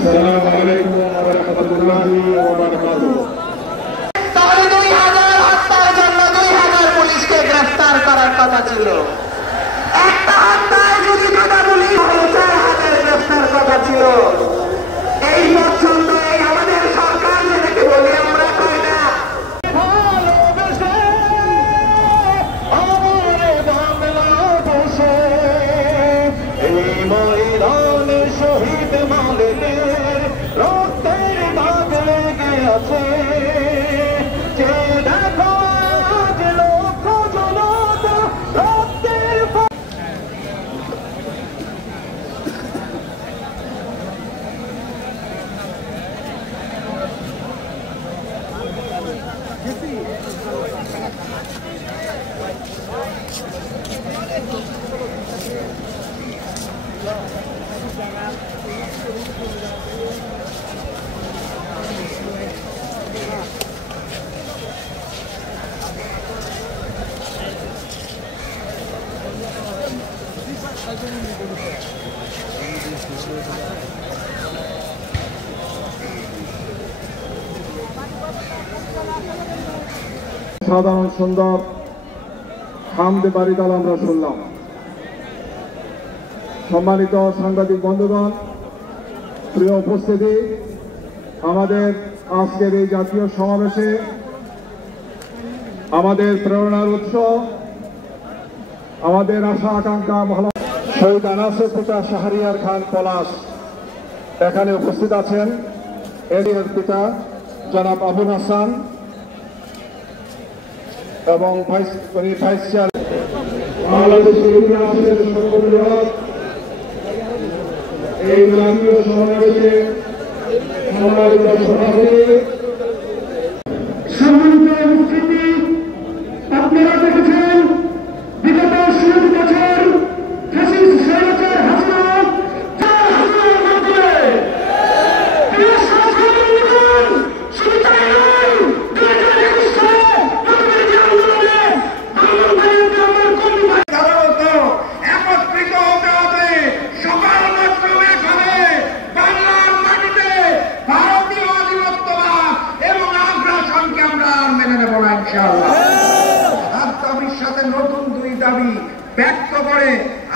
আসসালামু আলাইকুম ওয়া রাহমাতুল্লাহি ওয়া বারাকাতুহু। তাহলে 2000 হত্যার জন্য 2000 পুলিশকে গ্রেফতার করার কথা ছিল। একটা হত্যায় যদি 2টা পুলিশ 4000 গ্রেফতার কথা ছিল। এই পর্যন্ত আমাদের সরকার যেটাকে বলি আমরা কই না। শহীদ মালিকের রক্তের দাগ লেগে আছে, যে দেখো আজ লক্ষ জনতা রক্তের সাধারণ সুন্দর হামদে বারিদাল আমরা শুনলাম। সম্মানিত সাংবাদিক বন্ধুগণ, প্রিয় উপস্থিতি, আমাদের আজকের এই জাতীয় সমাবেশে আমাদের প্রেরণার উৎস, আমাদের আশা আকাঙ্ক্ষা শহীদ আনাসের পিতা শাহরিয়ার খান পলাশ এখানে উপস্থিত আছেন। এর পিতা জনাব আবুল হাসান এবং ভাইস চেয়ারম্যান বাংলাদেশের ইতিহাসের সর্ববৃহৎ এই জাতীয় সমাবেশে সম্মানিত সভাপতি, সম্মানিত উপস্থিতি, আপনারা দেখেছেন বিগত 7 বছর ফ্যাসিস্ট স্বৈরাচার হাসিনা ভবিষ্যতে নতুন 2 দাবি ব্যক্ত করে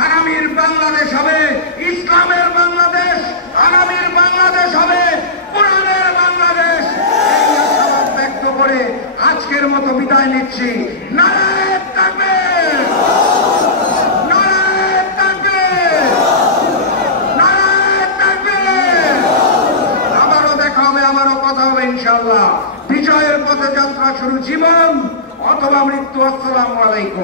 আগামীর বাংলাদেশ হবে ইসলামের বাংলাদেশ, আগামীর বাংলাদেশ হবে কোরআনের বাংলাদেশ। এই আশাবাদ ব্যক্ত করে আজকের মতো বিদায় নিচ্ছি। নারায়ে তাকবীর, নারায়ে তাকবীর, নারায়ে তাকবীর। আবারও দেখা হবে, আবারও কথা হবে ইনশাআল্লাহ। বিজয়ের পথে যাত্রা শুরু, জীবন অথবা মৃত্যু। আসসালামু আলাইকুম।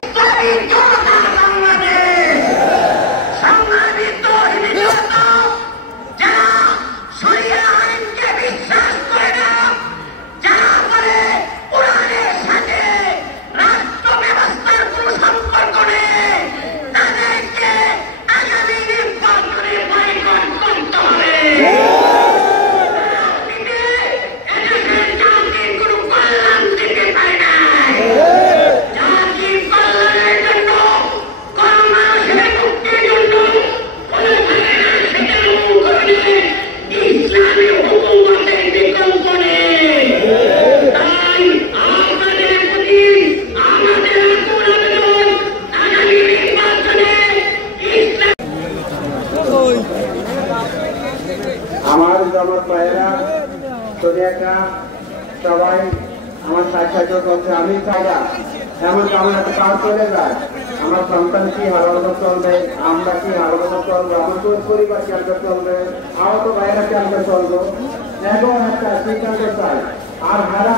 আমার জমা পায়রা সোনিয়াকা সবাই আমার সাথে বলছে আমি চাইরা এমন আমার একটা কাজ চলে যায়, আমার সন্তান কি হারানো চলবে, আমরা কি হারানো চলবো, আমার পরিবার কেমন চলবে, আহত ভাইয়েরা কেমন চলবো, এখন একটা সিদ্ধান্ত চাই। আর হারা